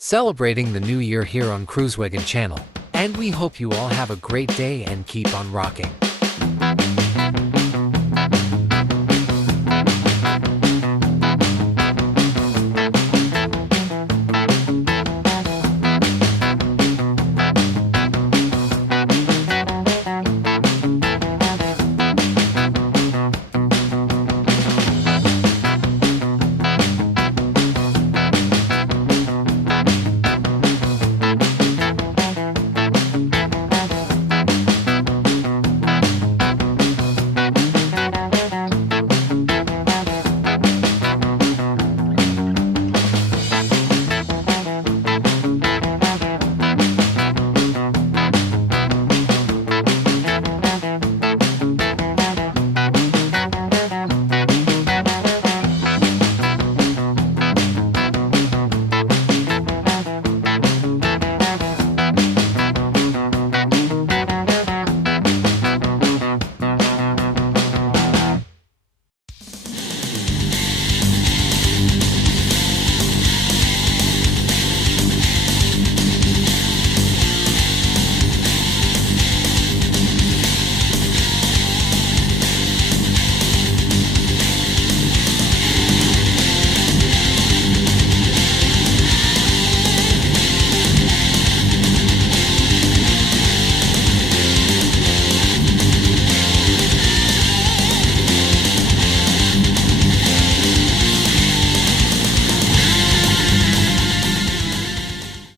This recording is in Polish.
celebrating the new year here on Cruisewagon channel. And we hope you all have a great day and keep on rocking.